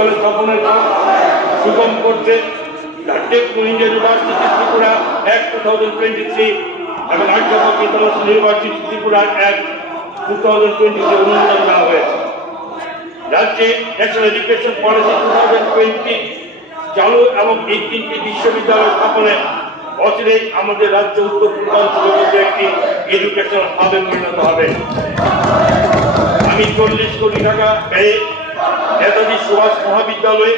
বিশ্ববিদ্যালয় স্থাপনের পর সুগম করছে Techno Indian University Tripura act 2023 এবং Aryabhatta International University Tripura act 2020 অনুমোদন দেওয়া হয়েছে। রাজ্যে ন্যাশনাল এডুকেশন পলিসি 2020 চালু এবং এই 3টি বিশ্ববিদ্যালয় স্থাপনে অচিরেই আমাদের রাজ্য উত্তর পূর্বাঞ্চলের মধ্যে একটি এডুকেশন হাবে পরিণত হবে। আমি 40 কোটি টাকা ব্যয়ে নেতাজি সুভাষ মহাবিদ্যালয়ে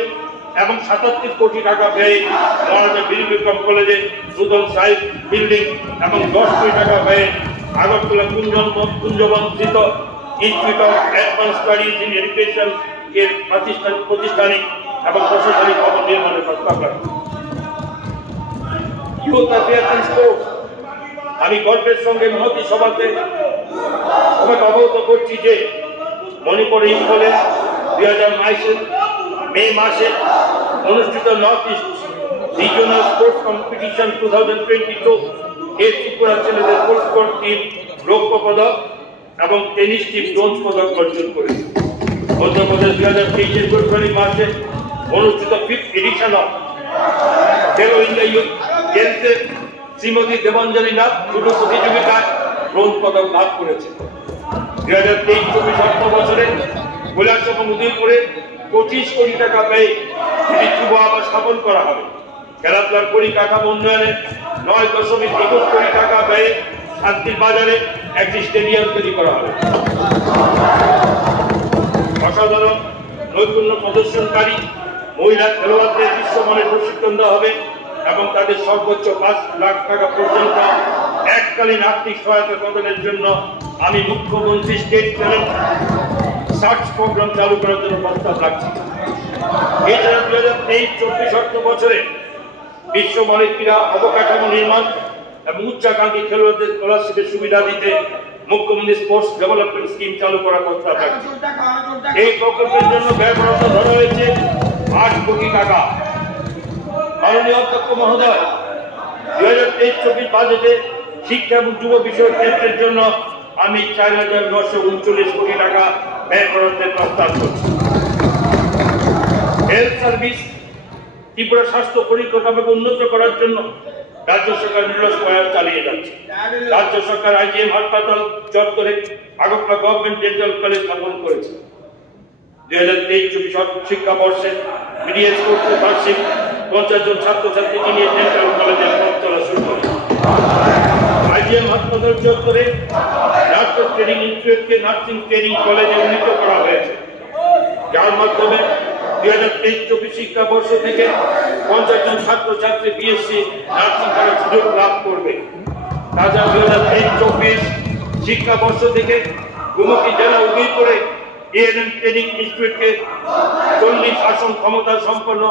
এবং 77 কোটি টাকা ব্যয়ে মহারাজা বীর বিক্রম কলেজে নূতন সাইন্স বিল্ডিং এবং 10 কোটি টাকা ব্যয়ে আগরতলা কুঞ্জবনস্থিত institute of advance studies in education এর প্রাতিষ্ঠানিক এবং প্রশাসনিক ভবন নির্মাণের প্রস্তাব রাখি। ইউথ অ্যাফেয়ার্স এন্ড স্পোর্টস আমি গর্বের সঙ্গে মহতী সভাতে অবগত করছি যে মণিপুর ইম্ফলে 2022 মে মাসে অনুষ্ঠিত north east regional sports competition 2022 এর ত্রিপুরা ছেলেদের ফুটবল টিম রৌপ্য পদক এবং টেনিস টিম ব্রোঞ্জ পদক অর্জন করেছে। মধ্যপ্রদেশ 2023 ফেব্রুয়ারি মাসে অনুষ্ঠিত 5th এডিশন অফ খেলো ইন্ডিয়া ইউথ গেমসে শ্রীমতী দেবাঞ্জলি নাথ জুডো প্রতিযোগিতায় ব্রোঞ্জ পদক লাভ করেছে। 2023-24 অর্থ বছরে কৈলাস এবং উদয়পুরে 25 কোটি টাকা ব্যয়ে একটি যুব আবাস স্থাপন করা হবে। খেলাধুলার পরিকাঠামো উন্নয়নে 9.21 কোটি টাকা ব্যয়ে শান্তির বাজারে একটি স্টেডিয়াম তৈরি করা হবে। অসাধারণ নৈপুণ্য প্রদর্শনকারী মহিলা খেলোয়াড়দের বিশ্বমানের প্রশিক্ষণ দেওয়া হবে এবং তাদের সর্বোচ্চ 5 লাখ টাকা পর্যন্ত এককালীন আর্থিক সহায়তা প্রদানের জন্য আমি মুখ্যমন্ত্রী স্টেট ট্যালেন্ট সার্চ প্রোগ্রাম চালু করার জন্য প্রস্তাব রাখছি। এছাড়া 2023-24 অর্থ বছরে বিশ্বমানের ক্রীড়া অবকাঠামো নির্মাণ এবং উচ্চাকাঙ্ক্ষী খেলোয়াড়দের স্কলারশিপের সুবিধা দিতে মুখ্যমন্ত্রী স্পোর্টস ডেভেলপমেন্ট স্কিম চালু করার প্রস্তাব রাখছি। এই প্রকল্পের জন্য ব্যয় বরাদ্দ ধরা হয়েছে 8 কোটি টাকা। মাননীয় অধ্যক্ষ মহোদয়, 2023-24 বাজেটে শিক্ষা এবং যুব বিষয়ক ক্ষেত্রের জন্য আমি 4,939 কোটি টাকা ব্যয় বরাদ্দের প্রস্তাব করছি। হেলথ সার্ভিস ত্রিপুরা স্বাস্থ্য পরিকাঠামোকে উন্নত করার জন্য রাজ্য সরকার নিরলস প্রয়াস চালিয়ে যাচ্ছে। রাজ্য সরকার আইজিএম হাসপাতাল চত্বরে আগরতলা গভর্নমেন্ট ডেন্টাল কলেজ স্থাপন করেছে। 2023-24 শিক্ষাবর্ষে বিডিএস কোর্সে বার্ষিক 50 জন ছাত্রছাত্রীকে নিয়ে ডেন্টাল কলেজের পথ চলা শুরু করে। আইজিএম হাসপাতাল চত্বরে নার্স ট্রেনিং ইনস্টিটিউটকে নার্সিং ট্রেনিং কলেজে উন্নীত করা হয়েছে, যার মাধ্যমে 2023-24 শিক্ষাবর্ষ থেকে 50 জন ছাত্রছাত্রী বিএসসি নার্সিং করার সুযোগ লাভ করবে। তাছাড়া 2023-24 শিক্ষাবর্ষ থেকে গোমতী জেলা উদয়পুরে এএনএম ট্রেনিং ইনস্টিটিউটকে 40 আসন ক্ষমতা সম্পন্ন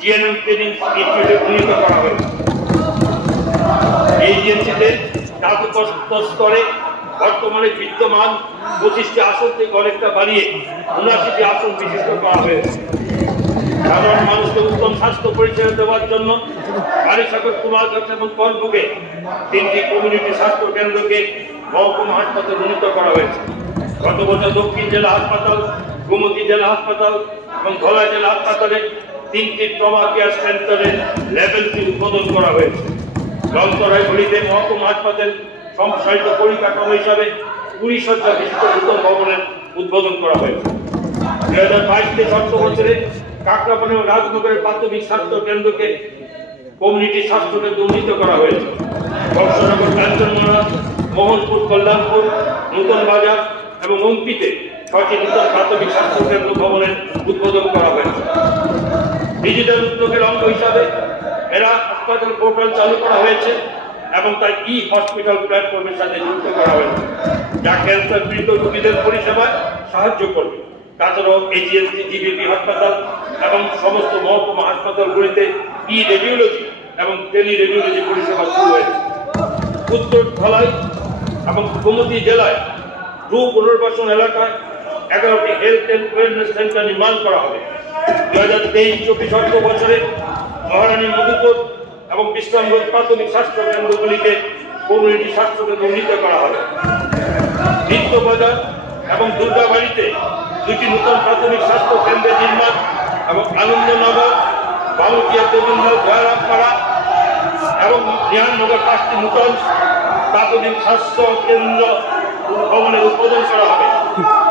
জিএনএম ট্রেনিং ইনস্টিটিউটে উন্নীত করা হয়েছে। এই এজেন্সিতে জাতীয় স্তরে বর্তমানে বিদ্যমান 25টি আসন থেকে অনেকটা বাড়িয়ে 79টি আসন বিশিষ্ট করা হয়েছে। সাধারণ মানুষকে উত্তম স্বাস্থ্য পরিষেবা দেওয়ার জন্য কালীসাগর, কুমারঘাট এবং কলবুকে 3টি কমিউনিটি স্বাস্থ্য কেন্দ্রকে মহকুমা হাসপাতাল উন্নীত করা হয়েছে। গত বছর দক্ষিণ জেলা হাসপাতাল, গোমতী জেলা হাসপাতাল এবং ধলাই জেলা হাসপাতালে 3টি ট্রমা কেয়ার সেন্টারের লেভেল 3 উদ্বোধন করা হয়েছে। লংতরাইগুলিতে মহকুমা হাসপাতাল সম্প্রসারিত পরিকাঠামো হিসাবে 20 শয্যা বিশিষ্ট নূতন ভবনের উদ্বোধন করা হয়েছে। 2022 অর্থ বছরে কাকরাপানি ও রাজনগরের প্রাথমিক স্বাস্থ্য কেন্দ্রকে কমিউনিটি স্বাস্থ্য কেন্দ্র উন্নীত করা হয়েছে। বর্ষনগর, কাঞ্চনজঙ্ঘা, মোহনপুর, কল্যাণপুর, নূতন বাজার এবং অঙ্কিতে 6টি নূতন প্রাথমিক স্বাস্থ্য কেন্দ্র ভবনের উদ্বোধন করা হয়েছে। ডিজিটাল উদ্যোগের অঙ্গ হিসাবে এরা হাসপাতাল পোর্টাল চালু করা হয়েছে এবং তাই ই হসপিটাল প্ল্যাটফর্মের সাথে যুক্ত করা হয়েছে, যা ক্যান্সার পীড়িত রোগীদের পরিষেবায় সাহায্য করবে। তাছাড়াও এজিএমসি, জিবিপি হাসপাতাল এবং সমস্ত মহকুমা হাসপাতালগুলিতে ই রেডিওলজি এবং টেলি রেডিওলজি পরিষেবা শুরু হয়েছে। উত্তর ধলাই এবং গোমতী জেলায় পুনর্বাসন এলাকায় 11টি হেলথ অ্যান্ড ওয়েলনেস সেন্টার নির্মাণ করা হবে। 2023-24 অর্থ বছরে মহারানী মধুপুর এবং বিশ্রামগঞ্জ প্রাথমিক স্বাস্থ্য কেন্দ্রগুলিকে কমিউনিটি স্বাস্থ্য কেন্দ্র উন্নীত করা হবে। নিত্যবাজার এবং দুর্গাবাড়িতে 2টি নূতন প্রাথমিক স্বাস্থ্য কেন্দ্রের নির্মাণ এবং আনন্দনগর, বালুকিয়া, দেবন্দর, জয়রামপাড়া এবং বিহাননগর 5টি নূতন প্রাথমিক স্বাস্থ্য কেন্দ্র ভবনের উদ্বোধন করা হবে।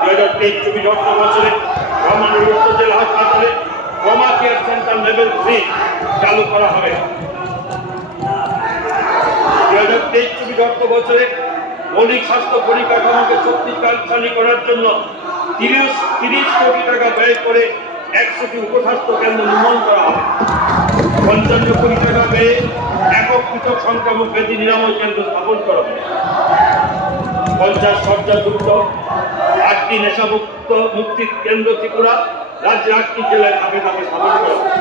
2023-24 অর্থ বছরে ব্রাহ্মণবাড়িয়া উপজেলা হাসপাতালে ট্রমা কেয়ার সেন্টার লেভেল 3 চালু করা হবে। 2023-24 অর্থ বছরে মৌলিক স্বাস্থ্য পরিকাঠামোকে শক্তিশালী করার জন্য 30 কোটি টাকা ব্যয় করে 100টি উপস্বাস্থ্য কেন্দ্র নির্মাণ করা হবে। 55 কোটি টাকা ব্যয়ে একক পৃথক সংক্রামক ব্যাধি নিরাময় কেন্দ্র স্থাপন করা হবে। 50 শয্যাযুক্ত 8টি নেশামুক্ত মুক্তি কেন্দ্র ত্রিপুরা রাজ্যের 8টি জেলায় ধাপে ধাপে স্থাপন করা হবে।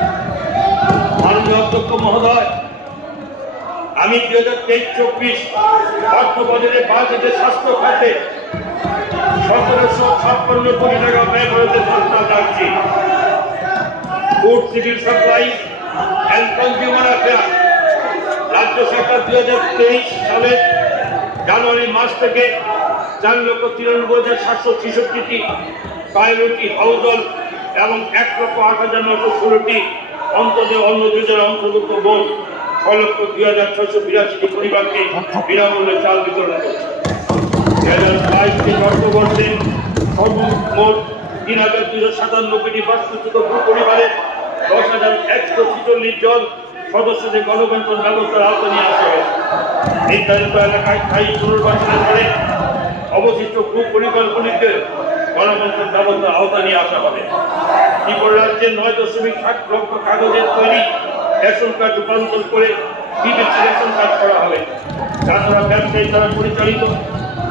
মাননীয় অধ্যক্ষ মহোদয়, আমি 2023-24 অর্থ বছরে বাজেটের স্বাস্থ্য খাতে 1756 কোটি টাকা ব্যয় করতে প্রস্তাব রাখছি। Food, civil supply and consumer affair রাজ্য সরকার 2023 সালের জানুয়ারি মাস থেকে 4,93,766টি প্রায়োরিটি হাউজল এবং 1,08,916টি অন্তর্জাতীয় অন্ন যোজনার অন্তর্ভুক্ত মোট 6,02,682টি পরিবারকে বিনামূল্যে চাল বিতরণ করছে। 2022 অর্থবর্ষে সর্বমোট 3,297টি বাস্তুচ্যুত পরিবারে 10,146 জন সদস্যদের গণবেতন ব্যবস্থার আওতা নিয়ে আসা হয়েছে। নির্ধারিত এলাকায় স্থায়ী পুনর্বাসনের পরে অবশিষ্ট গ্রুপ পরিবারগুলিকে গণবেতন ব্যবস্থার আওতা নিয়ে আসা হবে। ত্রিপুরা রাজ্যের 9.7 লক্ষ কাগজের তৈরি রেশন কার্ড রূপান্তর করে বিবিসি রেশন কার্ড করা হবে। তাছাড়া ব্যবসায়ী দ্বারা পরিচালিত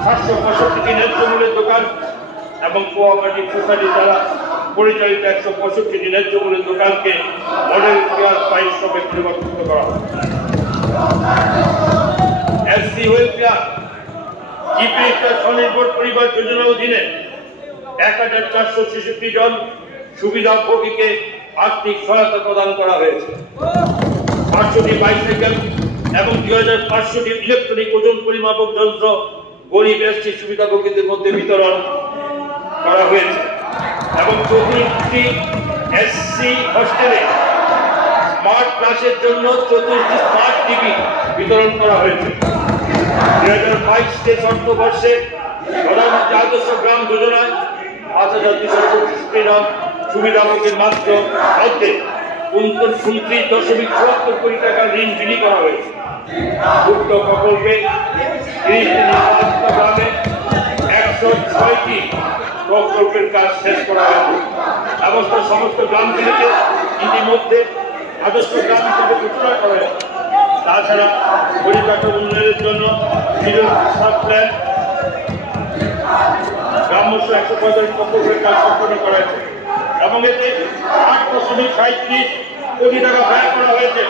765টি ন্যায্য মূল্যের দোকান এবং কোঅপারেটিভ সোসাইটি দ্বারা পরিচালিত 165টি ন্যায্য মূল্যের দোকানকে মডেল কেয়ার প্রাইস শপে পরিবর্তিত করা হবে। এসসি ওয়েলফেয়ার জিপিএস স্বনির্ভর পরিবার যোজনার অধীনে 1,466 জন সুবিধাভোগীকে আর্থিক সহায়তা প্রদান করা হয়েছে। 500টি বাইসাইকেল এবং 2,500টি ইলেকট্রনিক ওজন পরিমাপক যন্ত্র গরিব এসসি সুবিধাভোগীদের মধ্যে বিতরণ করা হয়েছে এবং 34টি এসসি হোস্টেলে স্মার্ট ক্লাসের জন্য 34টি স্মার্ট টিভি বিতরণ করা হয়েছে। 2022 অর্থবর্ষে প্রধানমন্ত্রী আদর্শ গ্রাম যোজনায় 5,265 জন সুবিধাভোগীর মাত্র মধ্যে 29.74 কোটি টাকা ঋণ বিলি করা হয়েছে। উক্ত প্রকল্পে 30টি নির্বাচিত গ্রামে 106টি প্রকল্পের কাজ শেষ করা হয়েছে। সমস্ত গ্রামগুলিকে ইতিমধ্যে আদর্শ গ্রাম হিসেবে ঘোষণা করা হয়েছে। তাছাড়া পরিকাঠামো উন্নয়নের জন্য সাব প্ল্যান গ্রাম্য 145 প্রকল্পের কাজ সম্পন্ন করা হয়েছে এবং এতে 8.37 কোটি টাকা ব্যয় করা হয়েছে।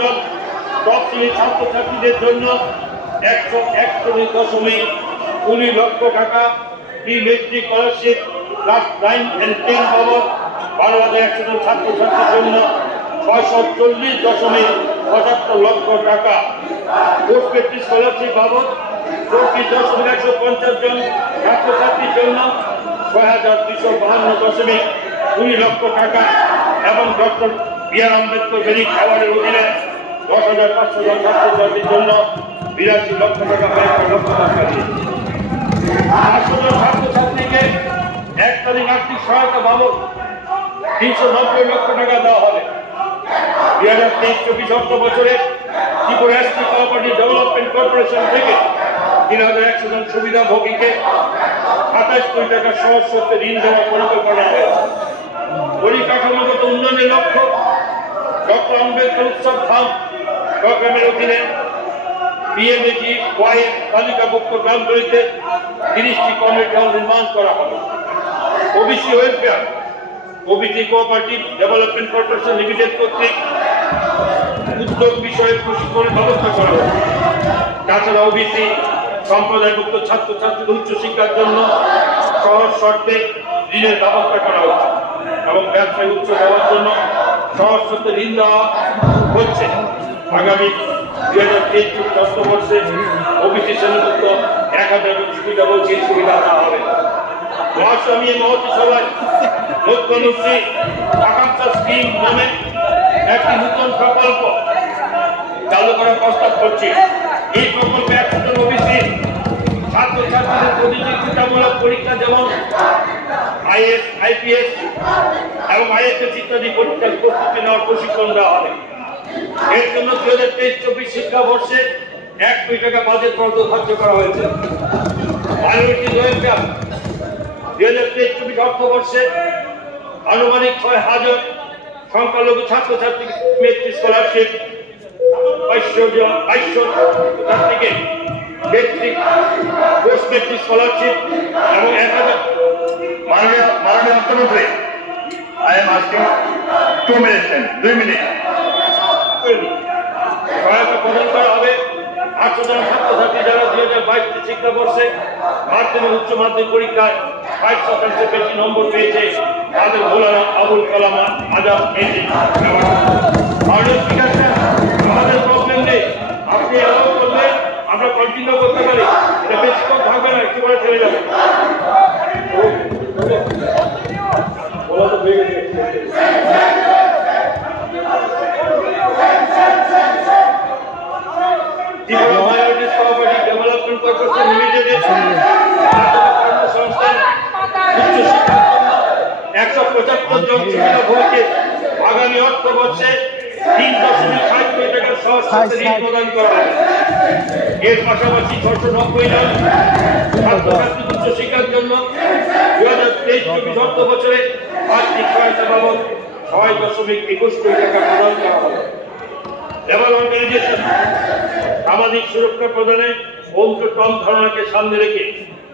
জন টপ শ্রেণীর ছাত্রছাত্রীদের জন্য 141.20 লক্ষ টাকা pre metric scholarship class 9 and 10 বাবদ 12,100 জন ছাত্রছাত্রীর জন্য 640.75 লক্ষ টাকা পোস্ট মেট্রিক স্কলারশিপ বাবদ 34.150 জন ছাত্রছাত্রীর জন্য 6,252.20 লক্ষ টাকা এবং ডক্টর বি.আর. আম্বেদকর মেরিট অ্যাওয়ার্ডের অধীনে 10,500 জন ছাত্রছাত্রীর জন্য 82 লক্ষ টাকা ব্যয় করে লক্ষ টাকা দিয়ে 500 জন ছাত্রছাত্রীকে এককালীন আর্থিক সহায়তা বাবদ 390 লক্ষ টাকা দেওয়া হবে। 2023-24 অর্থ বছরে Tripura ST cooperative development corporation থেকে 3,100 জন সুবিধাভোগীকে 27 কোটি টাকা সহজ শর্তে ঋণ দেওয়ার পরিকল্পনা হয়েছে। পরিকাঠামোগত উন্নয়নের লক্ষ্য ডক্টর আম্বেদকর উৎসব ধাম প্রোগ্রামের অধীনে পিএমএজি ওয়াই তালিকাভুক্ত গ্রামগুলিতে 30টি কমিউনিটি হল নির্মাণ করা হবে। OBC welfare OBC cooperative development corporation limited কর্তৃক উদ্যোগ বিষয়ে প্রশিক্ষণের ব্যবস্থা করা হবে। তাছাড়া ওবিসি সম্প্রদায়ভুক্ত ছাত্রছাত্রীদের উচ্চশিক্ষার জন্য সহজ শর্তে ঋণের ব্যবস্থা করা হচ্ছে এবং ব্যবসায় উৎস দেওয়ার জন্য সহজ শর্তে ঋণ দেওয়া হচ্ছে। আগামী 2023 অর্থবর্ষে ওবিসি শ্রেণীভুক্ত 1000 সুবিধা বলছি সুবিধা দেওয়া হবে। মহাস্বামী মহতী সভায় মুখ্যমন্ত্রী আকাঙ্ক্ষা স্কিম নামে একটি নতুন প্রকল্প চালু করার প্রস্তাব করছে। এই প্রকল্পে 100 জন ওবিসি ছাত্রছাত্রীদের প্রতিযোগিতামূলক পরীক্ষা যেমন আইএস, আইপিএস এবং আইএসএস ইত্যাদি পরীক্ষার প্রস্তুতি নেওয়ার প্রশিক্ষণ দেওয়া হবে। এর জন্য 2023-24 শিক্ষাবর্ষে 1 কোটি টাকা বাজেট বরাদ্দ খরচ করা হয়েছে। মাইনরিটি ওয়েলফেয়ার 2023-24 অর্থবর্ষে আনুমানিক 6000 সংখ্যালঘু ছাত্রছাত্রী মেট্রিক স্কলারশিপ, 2200 ছাত্রীকে মেট্রিক পোস্ট মেট্রিক স্কলারশিপ এবং 1000 মাননীয় মুখ্যমন্ত্রী I am asking 2 minutes, 2 minutes. সহায়তা প্রদান করা হবে 800 জন ছাত্রছাত্রী যারা 2022 শিক্ষাবর্ষে মাধ্যমিক উচ্চ মাধ্যমিক পরীক্ষায় 60% বেশি নম্বর পেয়েছে, তাদের মৌলানা আবুল কালাম আজাদ পেয়েছে। আমাদের প্রবলেম নেই, আপনি এলাও করলে আমরা কন্টিনিউ করতে পারি, এটা বেশিক্ষণ থাকবে না, একটু করে ছেড়ে যাবে। বলা তো হয়ে গেছে। Tripura minorities cooperative development corporation লিমিটেডের কর্মসংস্থান উচ্চশিক্ষার জন্য 175 জন সুবিধাভোগীকে আগামী অর্থবর্ষে 3.60 কোটি টাকার সহজ ঋণ প্রদান করা হবে। এর পাশাপাশি 690 জন ছাত্রছাত্রী উচ্চশিক্ষার জন্য 2023-24 অর্থবছরে আর্থিক সহায়তা বাবদ 6.21 কোটি টাকা প্রদান করা হবে। লেবার অর্গানাইজেশন সামাজিক সুরক্ষা প্রদানে অন্ততম ধারণাকে সামনে রেখে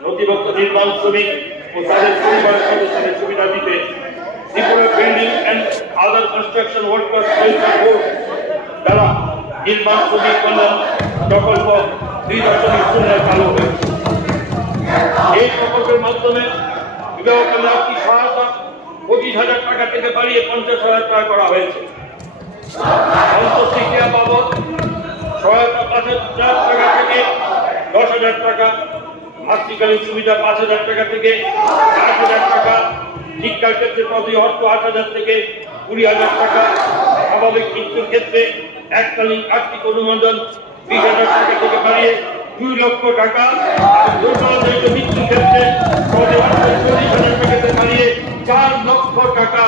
নথিভুক্ত নির্মাণ শ্রমিক ও তাদের পরিবারের সদস্যদের সুবিধা দিতে Tripura building and other construction workers welfare board দ্বারা নির্মাণ শ্রমিক কল্যাণ প্রকল্প 2.0 চালু হয়েছে। এই প্রকল্পের মাধ্যমে বিবাহকালে আর্থিক সহায়তা 25,000 টাকা থেকে বাড়িয়ে 50,000 টাকা করা হয়েছে। অন্তঃশিক্ষা বাবদ সহায়তা 5,000 টাকা থেকে 10,000 টাকা, মাতৃকালীন সুবিধা 5,000 টাকা থেকে 8,000 টাকা, শিক্ষার ক্ষেত্রে প্রতি অর্থ 8,000 থেকে 20,000 টাকা, স্বাভাবিক মৃত্যুর ক্ষেত্রে এককালীন আর্থিক অনুমোদন 20,000 টাকা থেকে বাড়িয়ে 2 লক্ষ টাকা, দুর্বলজনিত মৃত্যুর ক্ষেত্রে প্রতি অর্থ 40,000 টাকা থেকে বাড়িয়ে 4 লক্ষ টাকা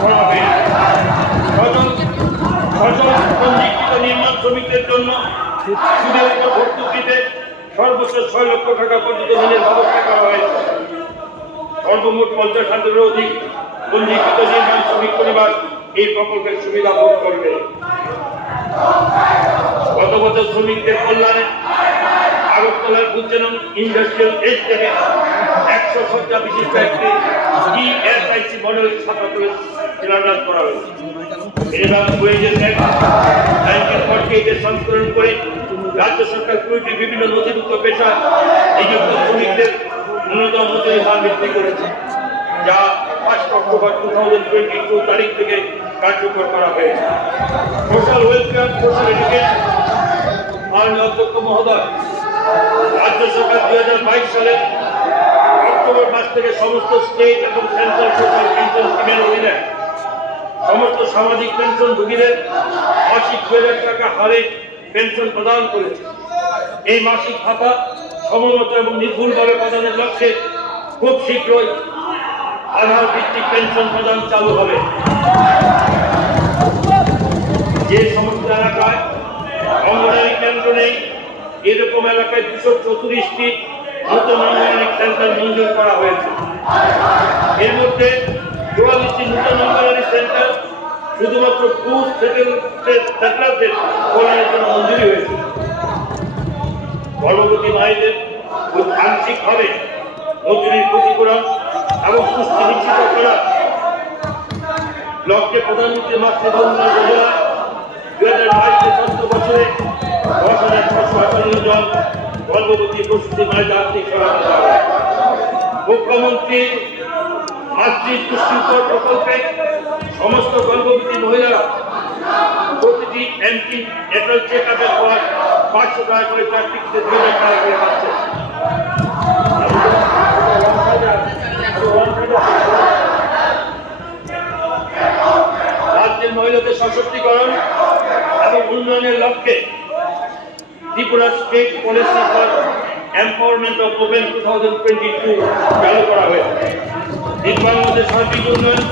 করা হয়েছে। পঞ্জীকৃত নির্মাণ শ্রমিকদের জন্য সুদের উপর ভর্তুকিতে সর্বোচ্চ 6 লক্ষ টাকা পর্যন্ত ঋণের ব্যবস্থা করা হয়েছে। সর্বমোট 50,000-এরও অধিক পঞ্জীকৃত নির্মাণ শ্রমিক পরিবার এই প্রকল্পের সুবিধা ভোগ করবে। গত বছর শ্রমিকদের কল্যাণে আগরতলার বুঝছেন ইন্ডাস্ট্রিয়াল এস্টেটে 100 শয্যা বিশিষ্ট একটি ইএসআইসি মডেল ছাত্রাবাস শিলান্যাস করা হয়েছে। সংস্করণ করে রাজ্য সরকার 20টি বিভিন্ন নথিভুক্ত পেশা নিযুক্ত শ্রমিকদের ন্যূনতম মজুরি হার বৃদ্ধি করেছে, যা 5 অক্টোবর 2022 তারিখ থেকে কার্যকর করা হয়েছে। সোশ্যাল ওয়েলফেয়ার, সোশ্যাল এডুকেশন মাননীয় অধ্যক্ষ মহোদয়, রাজ্য সরকার 2022 সালে অক্টোবর মাস থেকে সমস্ত স্টেট এবং সেন্ট্রাল সোশ্যাল পেনশন স্কিমের অধীনে সমস্ত সামাজিক পেনশন ভোগীদের মাসিক 2,000 টাকা হারে পেনশন প্রদান করেছে। এই মাসিক ভাতা সমমত এবং নির্ভুলভাবে প্রদানের লক্ষ্যে খুব শীঘ্রই আধার ভিত্তিক পেনশন প্রদান চালু হবে। যে সমস্ত এলাকায় অঙ্গনওয়াড়ি কেন্দ্র নেই, এরকম এলাকায় 234টি নতুন অঙ্গনওয়াড়ি সেন্টার মঞ্জুর করা হয়েছে। এর মধ্যে 44টি নতুন অঙ্গনওয়াড়ি সেন্টার শুধুমাত্র পুরুষ সেটেলদের কল্যাণের জন্য মঞ্জুরি হয়েছে। গর্ভবতী মায়েদের আংশিকভাবে মজুরির ক্ষতিপূরণ এবং পুষ্টি নিশ্চিত করা লক্ষ্যে প্রধানমন্ত্রী মাতৃবন্দনা যোজনা 2022 বছরে 10,658 জন গর্ভবতী প্রসূতি মায়েদের আর্থিক সহায়তা দেওয়া হয়। মুখ্যমন্ত্রী মাতৃ পুষ্টি প্রকল্পে সমস্ত গর্ভবতী মহিলারা প্রতিটি প্রতি এন্ট্রি এপ্রিল চেক আপের পর 500 টাকা করে 4 টিকিটে 2000 টাকা করে পাচ্ছে। রাজ্যের মহিলাদের সশক্তিকরণ এবং উন্নয়নের লক্ষ্যে Tripura state policy for empowerment of women 2022 চালু করা হয়েছে। দিব্যাঙ্গদের সার্বিক উন্নয়ন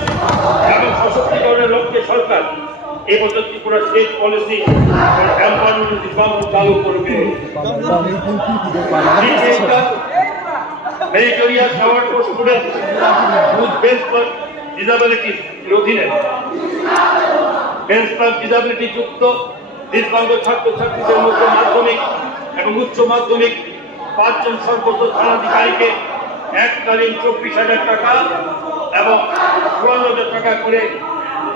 এবং সশক্তিকরণের লক্ষ্যে সরকার এবছর Tripura state policy for empowerment of Divyang চালু করবে। Meritorious award for students whose bench for disabilities এর অধীনে বেঞ্চ ফর ডিসেবিলিটি যুক্ত দিব্যাঙ্গ ছাত্রছাত্রীদের মধ্যে মাধ্যমিক এবং উচ্চ মাধ্যমিক 5 জন সর্বোচ্চ থানাধিকারীকে এককালীন 24,000 টাকা এবং 54,000 টাকা করে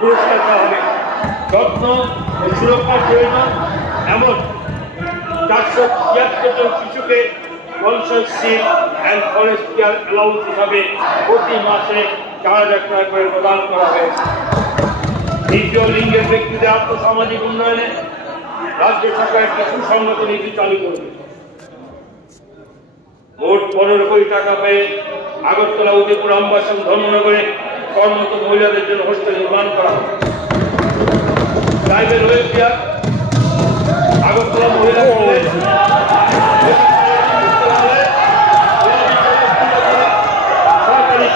পুরস্কার দেওয়া হবে। যত্ন ও সুরক্ষার প্রয়োজন এমন 476 জন শিশুকে conscious seal and forest care allowance হিসাবে প্রতি মাসে 4,000 টাকা করে প্রদান করা হয়েছে। দ্বিতীয় লিঙ্গের ব্যক্তিদের আর্থসামাজিক উন্নয়নে রাজ্য সরকার একটি সুসংগত নীতি চালু করবে। মোট 15 কোটি টাকা পেয়ে আগরতলা, উদয়পুর, আমবাসা, ধর্মনগরে কর্মরত মহিলাদের জন্য হোস্টেল নির্মাণ করা হবে। ট্রাইবেল ওয়েলফেয়ার আগরতলা মহিলা কলেজ সরকারি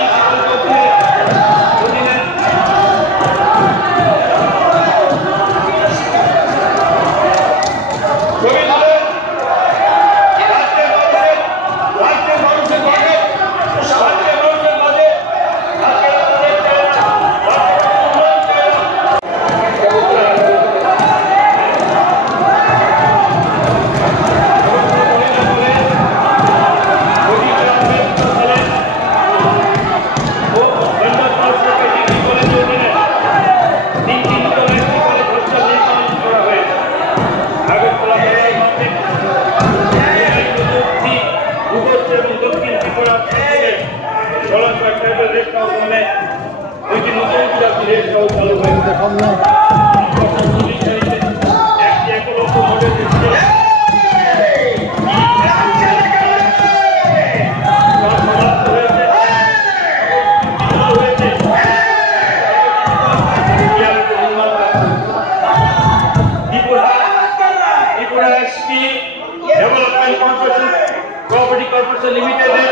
লিমিটেডের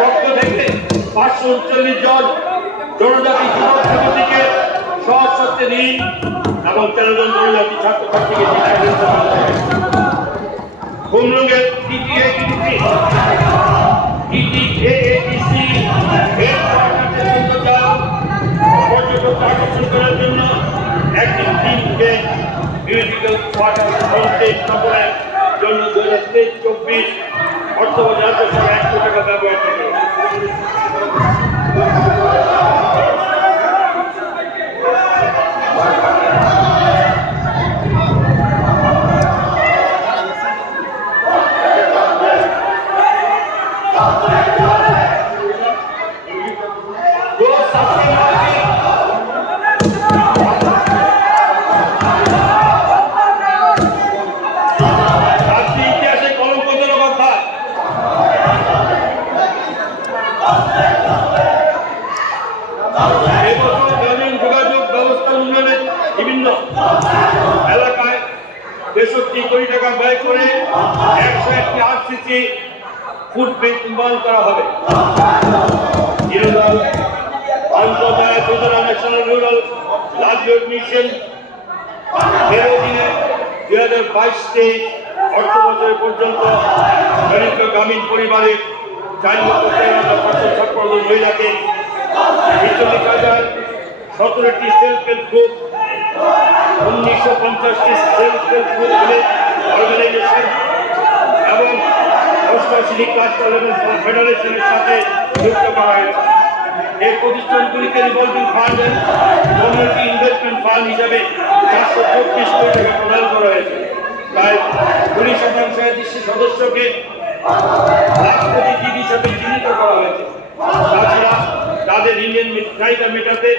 পক্ষ থেকে 539 জন জনজাতি যুবক যুবতীকে সহস্তে ঋণ এবং 13 জন জনজাতি ছাত্রছাত্রীকে শিক্ষাদান করা হয়েছে। খুমলুঙ্গের টিটিএটিসি পর্যটক আকর্ষণ করার জন্য একটি টিমকে মিউজিক্যাল ওয়াটার ফাউন্টেন নগরের জন্য 2023-24 অর্থবছর 1 কোটি টাকা ব্যবহার করে। বিভিন্ন এলাকায় 63 কোটি টাকা ব্যয় করে 101টি আরসিসি ফুড ব্রিজ নির্মাণ করা হবে। অন্তর্জাতীয় যোজনা ন্যাশনাল রুরাল লাইভলিহুড মিশন এর অধীনে 2022 অর্থ বছর পর্যন্ত দরিদ্র গ্রামীণ পরিবারের 4,13,556 মহিলাকে 43,017টি সেলফ হেল্প গ্রুপ, 1950টি সেলফ হেল্প গ্রুপ অর্গানাইজেশন এবং 88টি ক্লাস ফেডারেশনের সাথে যুক্ত করা হয়েছে। এই প্রতিষ্ঠানগুলিকে revolving fund and community investment fund হিসাবে 434 কোটি টাকা প্রদান করা হয়েছে। প্রায় 20% দৃষ্টি সদস্যকে লাখপতি হিসাবে চিহ্নিত করা হয়েছে। তাছাড়া তাদের ঋণের চাহিদা মেটাতে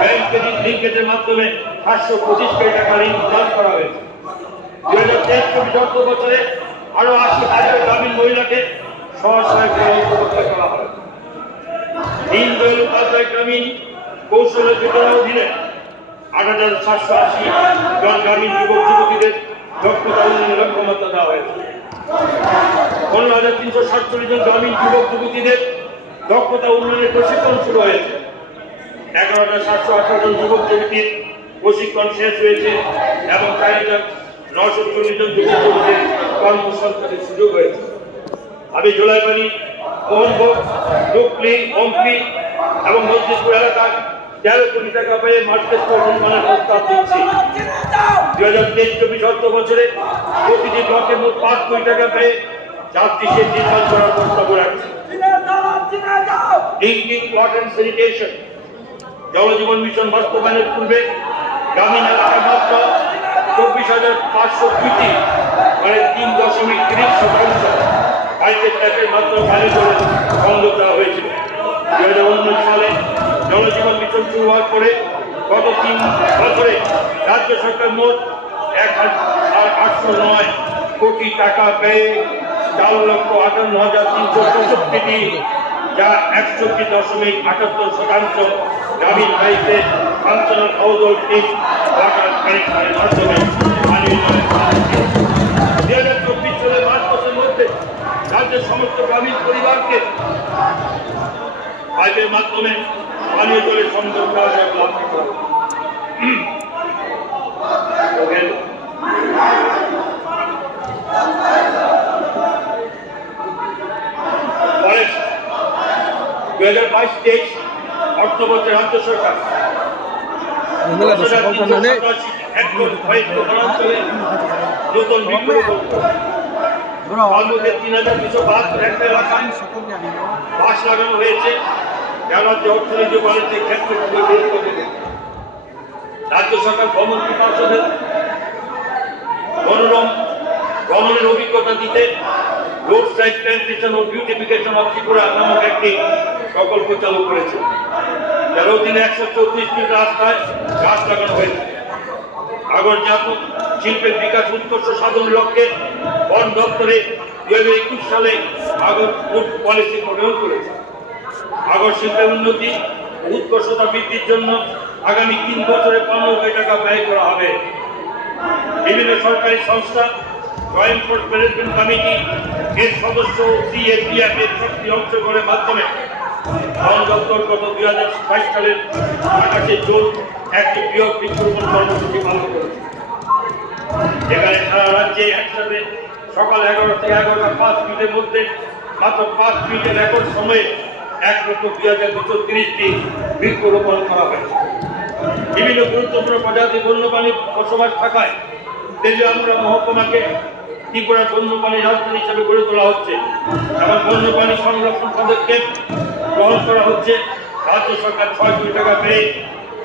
ব্যাংক ক্রেডিট লিঙ্কেজের মাধ্যমে 725 কোটি টাকা ঋণ প্রদান করা হয়েছে। 2023-24 বছরে আরো 80,000 গ্রামীণ মহিলাকে স্ব-সহায়ক অন্তর্ভুক্ত করা হয়। দীনদয়াল উপাধ্যায় গ্রামীণ কৌশল যোজনার অধীনে 8,780 জন গ্রামীণ যুবক যুবতীদের দক্ষতা উন্নয়নের লক্ষ্যমাত্রা দেওয়া হয়েছে। 15,347 জন গ্রামীণ যুবক যুবতীদের দক্ষতা উন্নয়নের প্রশিক্ষণ শুরু হয়েছে। 11,718 জন যুবক যুবতীর প্রশিক্ষণ শেষ হয়েছে এবং 4,940 জন যুবক যুবতীর কর্মসংস্থানের সুযোগ হয়েছে। আমি জোলাইবাড়ি, মোহনভোগ, ডুকলি, অম্পি এবং মসজিদপুর এলাকায় 13 কোটি টাকা পেয়ে মার্কেট নির্মাণের প্রস্তাব দিচ্ছি। 2023-24 অর্থ বছরে প্রতিটি ব্লকে মোট 5 কোটি টাকা পেয়ে যাত্রী শেড নির্মাণ করার প্রস্তাব রাখছি। ড্রিঙ্কিং ওয়াটার স্যানিটেশন জলজীবন মিশন বাস্তবায়নের পূর্বে গ্রামীণ এলাকায় মাত্র 24,502টি মানে 3.30% পাইপের ট্যাপের মাধ্যমে পানি করে সংযোগ দেওয়া হয়েছিল। 2019 সালে জলজীবন মিশন শুরু হওয়ার পরে গত 3 বছরে রাজ্য সরকার মোট 1,809 কোটি টাকা ব্যয়ে 4,58,364টি যা 61.78% গ্রামীণ বাড়িতে ফাংশনাল হাউসহোল্ড টিম ওয়াটার কানেকশনের মাধ্যমে পানি উন্নয়ন করা হয়েছে। 2024 সালের 5 বছরের মধ্যে রাজ্যের সমস্ত গ্রামীণ পরিবারকে পাইপের মাধ্যমে পানীয় জলের সংযোগ দেওয়া যায় বলে আশা করা হচ্ছে। ফরেস্ট 2022-23 অর্থ বছরে রাজ্য সরকার নতুন বাস লাগানো হয়েছে যারা যে অর্থনীতি বাণিজ্য ক্ষেত্রে রাজ্য সরকার ভ্রমণ পর্ষদের মনোরম ভ্রমণের অভিজ্ঞতা দিতে রোড সাইড প্ল্যান্টেশন ও বিউটিফিকেশন অফ ত্রিপুরা নামক একটি প্রকল্প চালু করেছে, যার অধীনে 134টি রাস্তায় গাছ লাগানো হয়েছে। আগরজাত শিল্পের বিকাশ উৎকর্ষ সাধনের লক্ষ্যে বন দপ্তরে 2021 সালে আগর ফুড পলিসি প্রণয়ন করেছে। আগর শিল্পের উন্নতি উৎকর্ষতা বৃদ্ধির জন্য আগামী 3 বছরে 15 কোটি টাকা ব্যয় করা হবে। বিভিন্ন সরকারি সংস্থা, জয়েন্ট ফোর্স ম্যানেজমেন্ট কমিটি এর সদস্য সিএপিএফ এর সক্রিয় অংশগ্রহণের মাধ্যমে বন দপ্তর গত 2022 সালের 28 জুন একটি বৃহৎ বৃক্ষরোপণ কর্মসূচি পালন করেছে। এখানে সারা রাজ্যে একসাথে সকাল 11 থেকে 11:05 মিনিটের মধ্যে মাত্র 5 মিনিটের রেকর্ড সময়ে 1,02,230টি বৃক্ষরোপণ করা হয়েছে। বিভিন্ন গুরুত্বপূর্ণ প্রজাতি বন্যপ্রাণী বসবাস থাকায় তেলিয়ামুড়া মহকুমাকে ত্রিপুরা বন্যপ্রাণী রাজধানী হিসেবে গড়ে তোলা হচ্ছে এবং বন্যপ্রাণী সংরক্ষণ পদক্ষেপ গ্রহণ করা হচ্ছে। রাজ্য সরকার 6 কোটি টাকা পেয়ে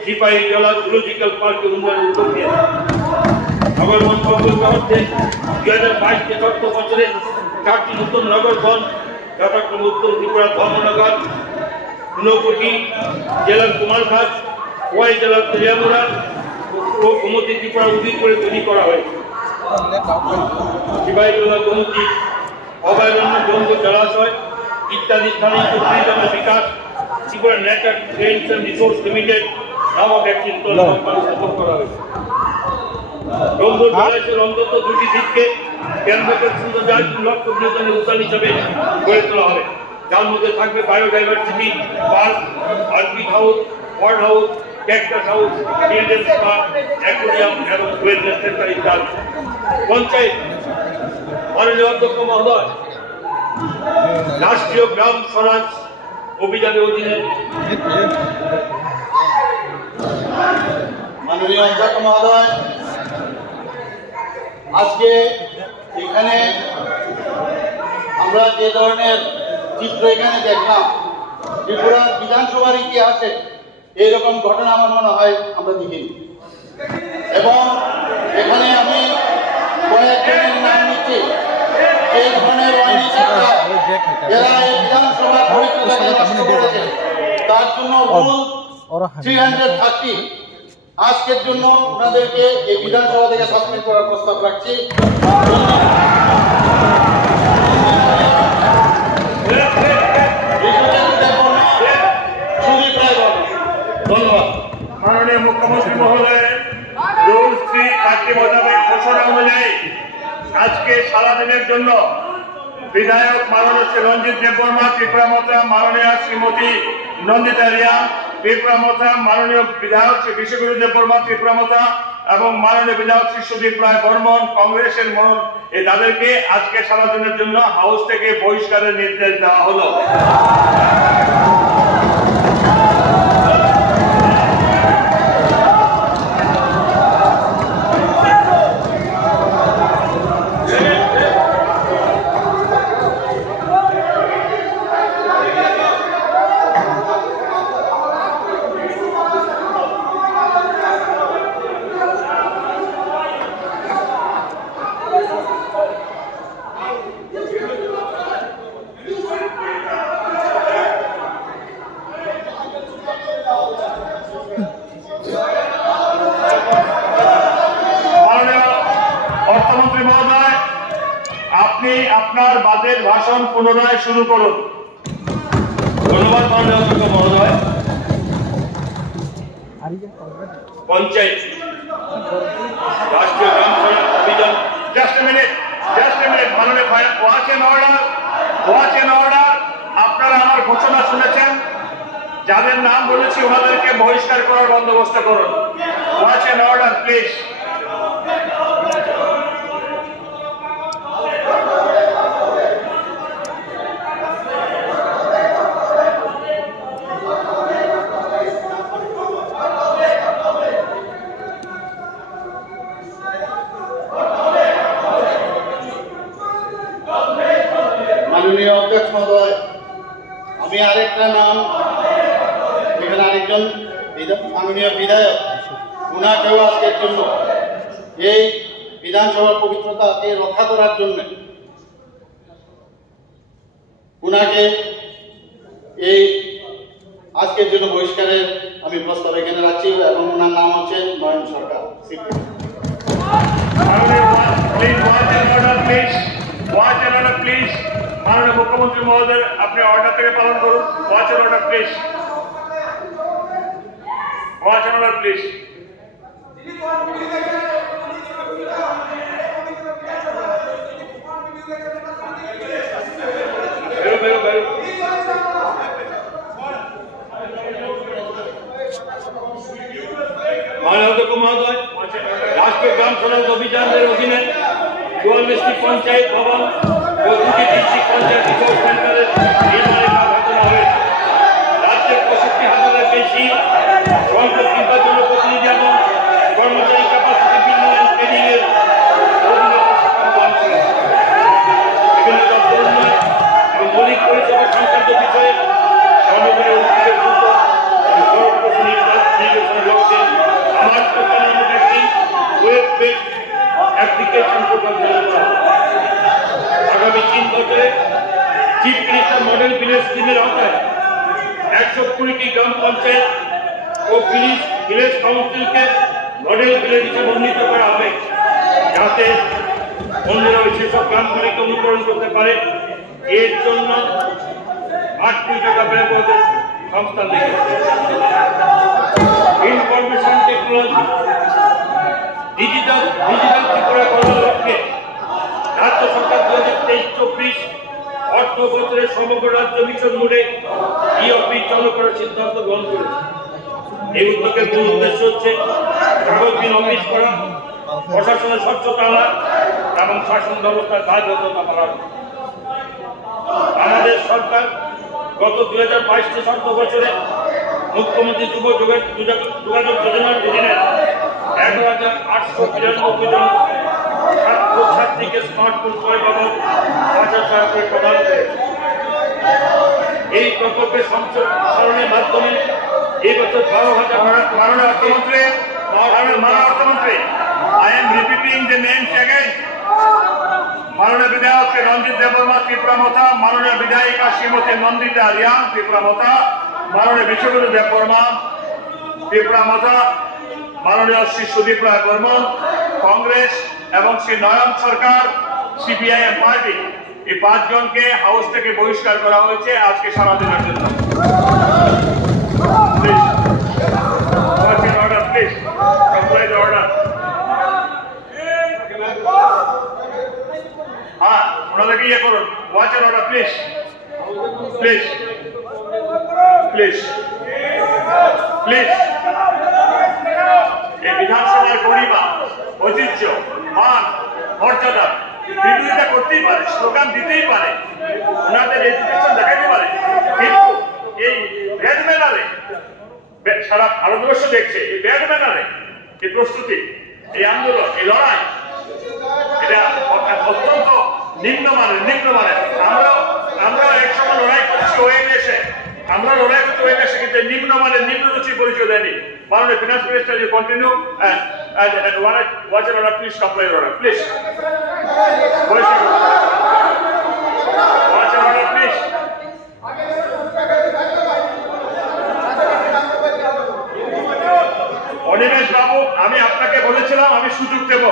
সিপাহী জলা জুলজিক্যাল পার্কের উন্নয়নের উদ্যোগ নিয়েছে। নগর বন প্রকল্প অর্থে 2022-24 বছরে 4টি নতুন নগর বন যথাক্রমে উত্তর ত্রিপুরা ধর্মনগর, ঊনকোটি জেলার কুমারঘাট, খোয়াই জেলার তেলিয়ামুড়া ও গোমতী ত্রিপুরা উদয়পুরে তৈরি করা হয়েছে। সিপাহীজলা গোমতী অভয়ারণ্য, জঙ্গল জলাশয় ইত্যাদি স্থানীয় টুরিজমের বিকাশ Tripura nature trends and resource limited নামক একটি স্থাপন করা হয়েছে। জঙ্গল জলাশয়ের অন্তত 2টি দ্বীপকে কেন্দ্রকে সৌন্দর্যায়ন লক্ষ্য বিনোদনের উদ্যান হিসেবে গড়ে তোলা হবে, যার মধ্যে থাকবে biodiversity park, orchid house, bird house, cactus house, children's park, aquarium এবং ওয়েলনেস সেন্টার ইত্যাদি। পঞ্চায়েত মাননীয় অধ্যক্ষ মহোদয়, রাষ্ট্রীয় গ্রাম স্বরাজ অভিযানের অধীনে মাননীয় অধ্যক্ষ মহোদয়, আজকে এখানে আমরা যে ধরনের চিত্র এখানে দেখলাম, ত্রিপুরার বিধানসভার ইতিহাসে এইরকম ঘটনা আমার মনে হয় আমরা দেখিনি। এবং এখানে আমি কয়েকজনের নাম নিচ্ছি, এই ধরনের অনিশ্চয়তা এরা এই বিধানসভা পবিত্রতাকে নষ্ট করেছে, তার জন্য রুল 330 আজকের জন্য ওনাদেরকে এই বিধানসভা থেকে সাসপেন্ড করার প্রস্তাব রাখছি। ধন্যবাদ। মাননীয় মুখ্যমন্ত্রী মহোদয় রুল 330 মোতাবেক ঘোষণা অনুযায়ী আজকে সারাদিনের জন্য বিধায়ক মাননীয় শ্রী রঞ্জিত দেববর্মা ত্রিপুরা মোথা, মাননীয় শ্রীমতী নন্দিতা রিয়া ত্রিপুরা মোথা, মাননীয় বিধায়ক শ্রী বিশ্বগুরু দেববর্মা ত্রিপুরা মোথা এবং মাননীয় বিধায়ক শ্রী সুদীপ রায় বর্মন কংগ্রেসের তাদেরকে আজকে সারাদিনের জন্য হাউস থেকে বহিষ্কারের নির্দেশ দেওয়া হলো। অর্থমন্ত্রী মহোদয়, আপনি আপনার বাজেট ভাষণ পুনরায় শুরু করুন। ধন্যবাদ মাননীয় অধ্যক্ষ মহোদয়। পঞ্চায়েত রাষ্ট্রীয় গ্রাম সড়ক অভিযান জাস্ট এ মিনিট মাননীয় ওয়াচ এন্ড অর্ডার। আপনারা আমার ঘোষণা শুনেছেন, যাদের নাম বলেছি ওনাদেরকে বহিষ্কার করার বন্দোবস্ত করুন। Watch and order please. মাননীয় অধ্যক্ষ মহোদয়, আমি আরেকটা নাম, এখানে আরেকজন মাননীয় বিধায়ক, উনাকেও আজকের জন্য এই বিধানসভার পবিত্রতাকে রক্ষা করার জন্য উনাকে এই আজকের জন্য বহিষ্কারের আমি প্রস্তাব এখানে রাখছি এবং ওনার নাম হচ্ছে নয়ন সরকার। মাননীয় মুখ্যমন্ত্রী মহোদয়, আপনি অর্ডার থেকে পালন করুন। Watch and order please. Watch and order please. মাননীয় অধ্যক্ষ মহোদয়, রাষ্ট্রীয় গ্রাম সড়ক অভিযানের অধীনে 44টি পঞ্চায়েত ভবন ও 2টি ডিস্ট্রিক্ট পঞ্চায়েত রিসোর্স সেন্টারের নির্মাণের কাজ হাতে নেওয়া হয়েছে। রাজ্যের 65,000-এর বেশি সংখ্যক নির্বাচন প্রতিনিধি এবং কর্মচারী ক্যাপাসিটি বিল্ডিং অ্যান্ড ট্রেনিং এর অধীনে প্রশিক্ষণ প্রদান করেছে। বিভিন্ন দপ্তর উন্নয়ন এবং মৌলিক পরিষেবা সংক্রান্ত বিষয়ে জনগণের অধিকারের দ্রুত এবং ফলপ্রসূ নির্বাচনের লক্ষ্যে আমার একটি ওয়েব বেসড অ্যাপ্লিকেশন প্রোগ্রাম চালু করা। আগামী 3 বছরে চিফ মিনিস্টার মডেল ভিলেজ স্কিমের আওতায় 120টি গ্রাম পঞ্চায়েত ও ভিলেজ কাউন্সিলকে মডেল ভিলেজ হিসেবে উন্নীত করা হবে, যাতে অন্যরা সেসব গ্রামগুলিকে অনুকরণ করতে পারে। এর জন্য 8 কোটি টাকা ব্যয় করে সংস্থান দেখেছে। ইনফরমেশন টেকনোলজি ডিজিটাল ত্রিপুরা করার লক্ষ্যে রাজ্য সরকার 2023-24 অর্থ বছরে সমগ্র রাজ্য মিশন মোডে ই-অফিস চালু করার সিদ্ধান্ত গ্রহণ করেছে। এই উদ্যোগের মূল উদ্দেশ্য হচ্ছে কাগজবিহীন অফিস করা, প্রশাসনের স্বচ্ছতা আনা এবং শাসন ব্যবস্থার দায়বদ্ধতা বাড়ানো। আমাদের সরকার গত 2022 অর্থ বছরে মুখ্যমন্ত্রী যুব যোগাযোগ যোজনার অধীনে 11,893 জন ছাত্রছাত্রীকে স্মার্টফোন ক্রয় বাবদ 5,000 টাকা করে প্রদান করেছে। এই প্রকল্পের সম্প্রসারণের মাধ্যমে এই বছর 12,000 মাননীয় অর্থমন্ত্রী I am repeating the names again. মাননীয় বিধায়ক শ্রী রঞ্জিত দেববর্মা ত্রিপুরা মথা, মাননীয় বিধায়িকা শ্রীমতী নন্দিতা রিয়াং ত্রিপুরা মথা, মাননীয় বিশ্বগুরু দেববর্মা ত্রিপুরা মথা, মাননীয় শ্রী সুদীপ রায় বর্মন কংগ্রেস এবং শ্রী নয়ন সরকার সিপিআইএম পার্টি, এই 5 জনকে হাউস থেকে বহিষ্কার করা হয়েছে আজকে সারাদিনের জন্য। হ্যাঁ, ওনাদেরকে ইয়ে করুন, watch and order please, please please please. এই বিধানসভার গরিমা, ঐতিহ্য, মান, মর্যাদা বিরোধিতা করতেই পারে, স্লোগান দিতেই পারে, ওনাদের এডুকেশন দেখাতে পারে, কিন্তু এই ব্যাড ম্যানারে সারা ভারতবর্ষ দেখছে, এই ব্যাড ম্যানারে এই প্রস্তুতি, এই আন্দোলন, এই লড়াই, এটা অত্যন্ত নিম্নমানের। আমরা একসময় লড়াই করছি ওএনএসে, আমরা লড়াই করছি ওএনএসে, কিন্তু নিম্নমানের নিম্নরুচির পরিচয় দেয়নি। মাননীয় finance minister, you continue and watch and order, please comply your order, please. Watch and order, please. Animesh বাবু, আমি আপনাকে বলেছিলাম আমি সুযোগ দেব,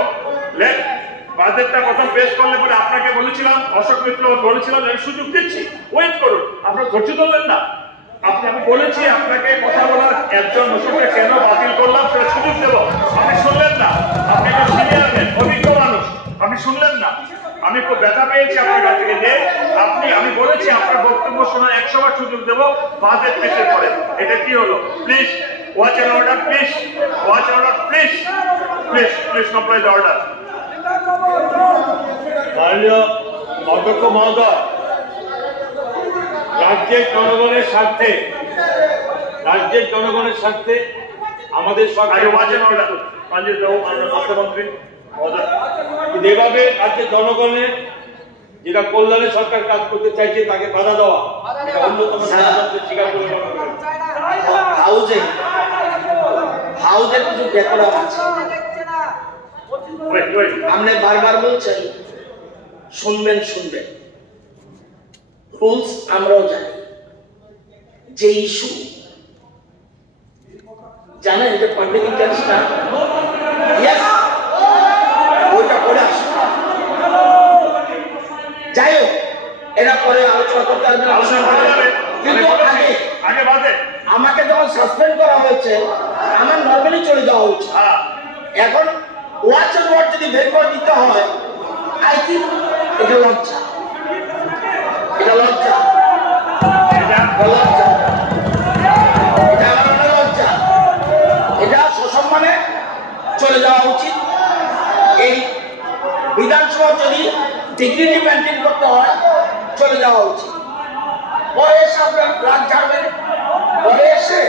বাজেটটা প্রথম পেশ করলে পরে আপনাকে বলেছিলাম, অশোক মিত্র বলেছিলাম আমি সুযোগ দিচ্ছি, ওয়েট করুন, আপনারা ধৈর্য ধরলেন না। আমি বলেছি আপনাকে কথা বলার একজন ওষুধকে কেন বাতিল করলাম সেটা সুযোগ দেব, আপনি শুনলেন না। আপনি একটা সিনিয়র ম্যান, অভিজ্ঞ মানুষ, আপনি শুনলেন না। আমি খুব ব্যথা পেয়েছি আপনার কাছ থেকে যে আমি বলেছি আপনার বক্তব্য শোনার 100 বার সুযোগ দেব বাজেট পেশের পরে। এটা কি হলো? Please watch and order, please watch and order, please please please comply the order. মাননীয় অধ্যক্ষ মহোদয়, রাজ্যের জনগণের স্বার্থে আমাদের সরকার যেভাবে রাজ্যের জনগণের যেটা কল্যাণে সরকার কাজ করতে চাইছে তাকে বাধা দেওয়া অন্যতম স্বীকার করে হাউজের কিছু ব্যাকরণ আছে। আপনি বারবার বলছেন শুনবেন, রুলস আমরাও জানি। যে ইস্যু জানেন যে পাবলিক ইন্টারেস্ট না, ওইটা করে আসুন। যাই হোক, এটা পরে আলোচনা করতে আসবেন, কিন্তু আগে আমাকে যখন সাসপেন্ড করা হয়েছে আমার নর্মালি চলে যাওয়া উচিত। এখন ওয়াচ এন্ড ওয়ার্ড যদি বের করে দিতে হয়, আই থিঙ্ক এটা লজ্জা, এটা লজ্জা, এটা আমার লজ্জা, এটা সসম্মানে চলে যাওয়া উচিত। এই বিধানসভা যদি ডিগনিটি মেনটেন করতে হয় চলে যাওয়া উচিত। পরে এসে আপনার রাত ঝাড়বেন, পরে এসে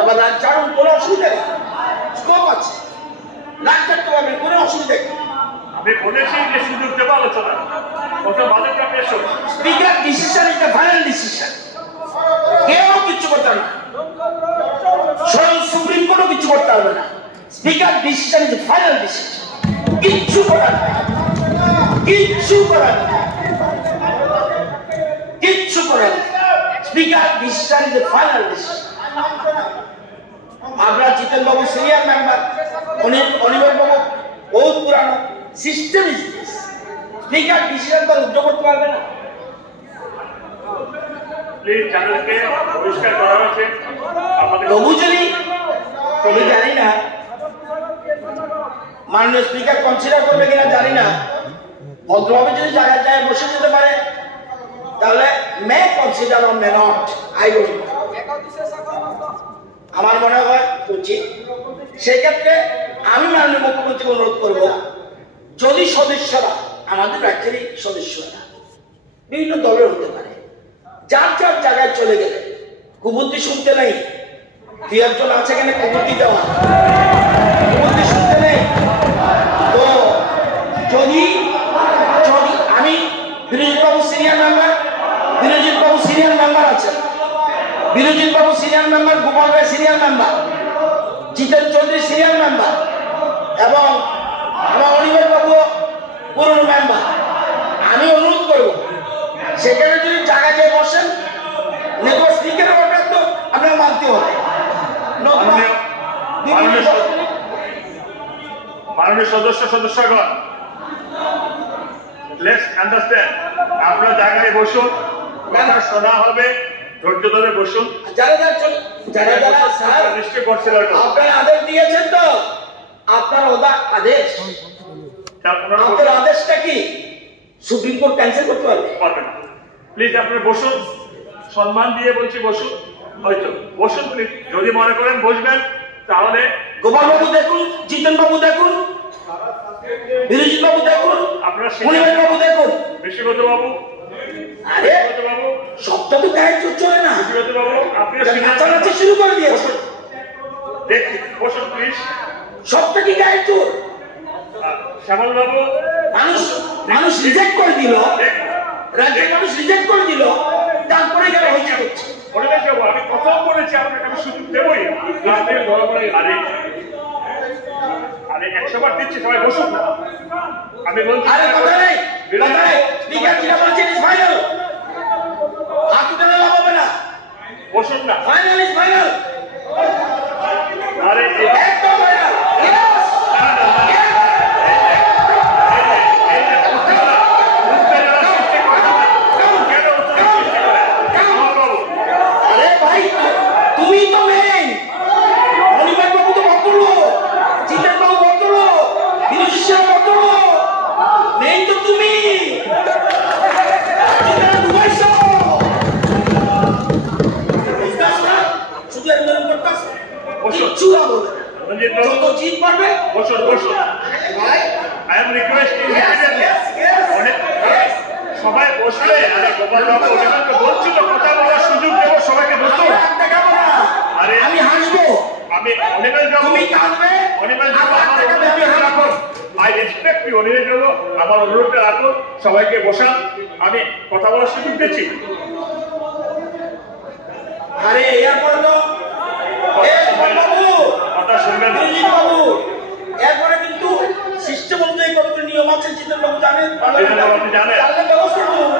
আবার রাত ঝাড়ুন, কোনো অসুবিধা নেই, স্কোপ আছে, রাত ঝাড়তে পারবেন, কোনো অসুবিধা নেই। আমি বলেছি যে সুযোগ দেব আলোচনা, বাজেটটা পেশ হোক। Speaker decision is the final decision, কেউ কিছু করতে পারবে না, স্বয়ং সুপ্রিম কোর্টও কিছু করতে পারবে না। Speaker decision is the final decision, কিচ্ছু করার নেই, কিচ্ছু করার নেই, কিচ্ছু করার নেই। Speaker decision is the final decision. আমরা জিতেন বাবু সিনিয়র মেম্বার, অনিমেষ বাবু বহুত পুরানো, system is this. Speaker decision তো রুদ্ধ করতে পারবে না। প্লিজ চ্যানেলকে পরিষ্কার করা হয়েছে। তবু যদি আমি জানি না মাননীয় স্পিকার কনসিডার করবে কিনা জানি না, ভদ্রভাবে যদি জায়গায় যায় বসে যেতে পারে তাহলে মে consider on may not, I don't. আমার মনে হয় উচিত। সেক্ষেত্রে আমি মাননীয় মুখ্যমন্ত্রীকে অনুরোধ করব, যদি সদস্যরা, আমাদের রাজ্যেরই সদস্যরা বিভিন্ন দলের হতে পারে, যার যার জায়গায় চলে গেলে কুবুদ্ধি শুনতে নেই, দুই একজন আছে কেন কুবুদ্ধি দেওয়া, কুবুদ্ধি শুনতে নেই। তো যদি আমি বিরোজিৎ বাবু সিনিয়র মেম্বার আছেন, বিরোজিৎ বাবু সিনিয়র মেম্বার, গোপাল রায় সিনিয়র মেম্বার, জিতেন চৌধুরী সিনিয়র মেম্বার এবং আমার অনিমেষ বাবু পুরনো মেম্বার। আমি অনুরোধ করব সেখানে যদি জায়গা যায় বসেন, নেটওয়ার্ক স্পিকারের ব্যাপারে তো আপনার মানতে হবে। মাননীয় সদস্যগণ, লেটস আন্ডারস্ট্যান্ড, আপনারা জায়গায় বসুন, কথা শোনা হবে, ধৈর্য ধরে বসুন। যারা স্যার নিশ্চয় করছিল, আপনারা আদেশ দিয়েছেন তো, আপনার আদেশ, আপনার আদেশটা কি সুপ্রিম কোর্ট ক্যান্সেল করতে পারবে না? প্লিজ আপনারা বসুন, সম্মান দিয়ে বলছি বসুন, হয়তো বসুন প্লিজ। যদি মনে করেন বসবেন তাহলে গোপাল বাবু দেখুন, জিতেন বাবু দেখুন, বিরজিৎ বাবু দেখুন, আপনারা মনিবেন বাবু দেখুন, বিশ্বগত বাবু, আরে বাবু সবটা তো গায়ে চলে না। বিশ্বগত বাবু, আপনি নাচানাচি শুরু করে দিয়েছে। দেখছি, বসুন প্লিজ। সবটা কি গায়ে চোর? শ্যামল বাবু, মানুষ রিজেক্ট করে দিল, রাজ্যের মানুষ রিজেক্ট করে দিল, তারপরে গেল হয়েছে করছে। পরিবেশ বাবু, আমি কথাও বলেছি, আপনাকে আমি সুযোগ দেবই। আরে 100 বার দিচ্ছি, সবাই বসুন না। আমি বলছি আরে কথা নেই, স্পিকার যেটা বলছেন ইজ ফাইনাল, হাত উঠানো লাভ হবে না, বসুন না। Final is final. আরে একদম ফাইনাল। আরে ভাই, তুমি তো মেইন, মনিবেন বাবু তো ভদ্রলোক, জিতেন বাবু ভদ্রলোক, বিরজিৎ সাহেব ভদ্রলোক, মেইন তো তুমি। শুধু একজন করতাস, কিচ্ছু না বলবে, যত জিত পারবে। বসুন। ভাই I am requesting সবাই বসলে। আরে গোপাল বাবু, ওনাকে বলছি তো কথা বলার সুযোগ দেবো, সবাইকে বসুন। আরে আমি হাসবো, আমি অনিমেষ বাবু, তুমি কাঁদবে, অনিমেষ বাবু, আমার অনুরোধটা রাখুন। I respect you, অনিমেষ বাবু, আমার অনুরোধটা রাখুন, সবাইকে বসান, আমি কথা বলার সুযোগ দিচ্ছি। আরে এরপরে তো বাবু, কথা শুনবেন না। বাবু, এরপরে কিন্তু সিস্টেম অনুযায়ী কত নিয়ম আছে, জিতেন বাবু জানেন, আপনি জানেন, ব্যবস্থা করুন।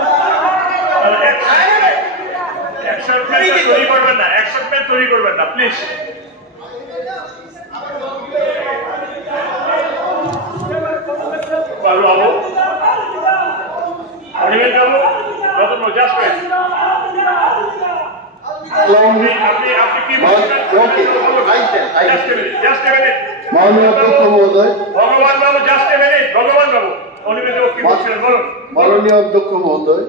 তৈরি করবেন না, একসাথে তৈরি করবেন না প্লিজ। বাবু, অনিমেষ বাবু, নতুন জাস্ট আপনি কি বলছেন? মাননীয় অধ্যক্ষ মহোদয়, ভগবান বাবু, জাস্ট এ মিনিট, ভগবান বাবু, অনিমেষ বাবু কি বলছিলেন বলুন। মাননীয় অধ্যক্ষ মহোদয়,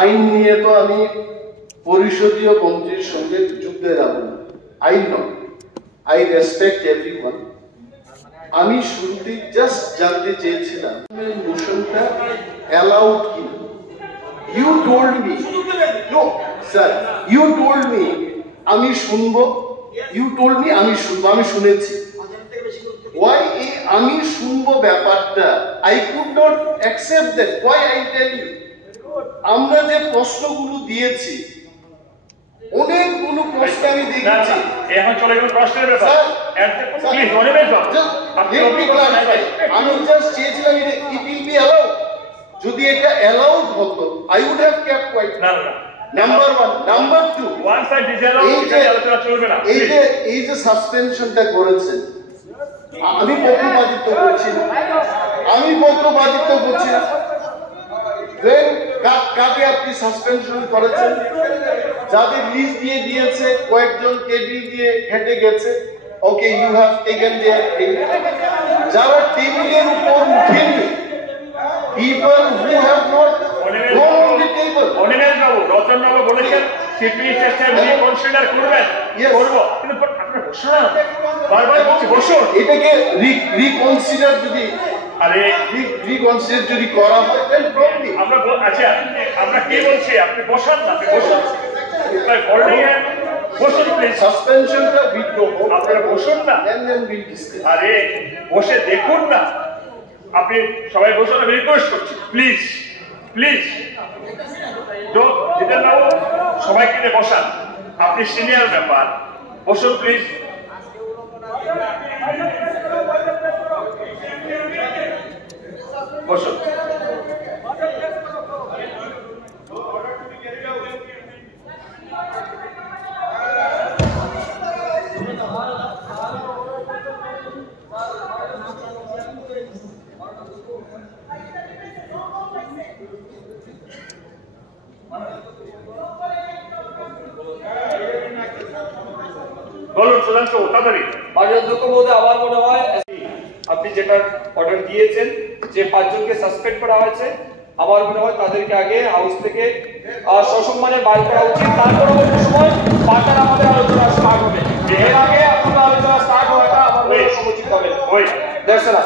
আইন নিয়ে তো আমি পরিষদীয় মন্ত্রীর সঙ্গে যুদ্ধে যাব না। আইন নয়, আই রেসপেক্ট এভরিওয়ান। আমি শুরুতে জাস্ট জানতে চেয়েছিলাম মোশনটা অ্যালাউড কিনা। You told me, no sir, you told me আমি শুনবো, ইউ টোল্ড মি আমি শুনবো, আমি শুনেছি। Why আমি শুনবো ব্যাপারটা, I could not accept that. Why I tell you, আমরা যে প্রশ্নগুলো দিয়েছি, অনেকগুলো প্রশ্ন আমি দেখেছি। এখন চলে গেল প্রশ্নের ব্যাপার। প্লিজ অনিমেষ বাবু, আমি জাস্ট চেয়েছিলাম it will be allowed. যদি এটা allowed হতো, I would have kept quiet. না, number 1, number 2, one side design আলোচনা চলবে না। এই যে সাসপেনশনটা করেছেন, আমি পক্ষপাতিত্ব করছি না, কাকে আপনি সাসপেনশন করেছেন? যাদের লিস্ট দিয়ে দিয়েছে, কয়েকজন টেবিল দিয়ে হেঁটে গেছে, okay, you have taken their table. যারা টেবিলের উপর উঠেনি, people who have not gone on the table. Animesh বাবু, রতন বাবু বলেছেন চিফ মিনিস্টার সাহেব রিকনসিডার করবেন, করবো, কিন্তু আপনারা বসুন না, বারবার বলছি বসুন। এটাকে রিকনসিডার যদি রিকনসিডার যদি করা হয়, দেন প্রবলেম। আমরা আচ্ছা, আমরা কি বলছি, আপনি বসান না, আপনি বসুন, বসুন প্লিজ। সাসপেনশনটা উইথড্র হোক, আপনারা বসুন না, দেন উইল ডিসকাস। আরে বসে দেখুন না, আপনি সবাই বসুন, আমি রিকোয়েস্ট করছি প্লিজ। জিতেন বাবু, সবাইকে নিয়ে বসান, আপনি সিনিয়র ব্যাপার, বসুন প্লিজ। বসুন। বলুন সুধাংশু তাড়াতাড়ি। মাননীয় অধ্যক্ষ মহোদয়, আমার মনে হয় আপনি যেটা অর্ডার দিয়েছেন যে 5 জনকে সাসপেন্ড করা হয়েছে, আমার মনে হয় তাদেরকে আগে হাউস থেকে সসম্মানে বাইর করা উচিত। তার পরবর্তী সময় পাল্টার আমাদের আলোচনা স্টার্ট হবে। এর আগে আপনার আলোচনা স্টার্ট হওয়াটা আমার মনে হয় সমুচিত হবে। দেখছেন না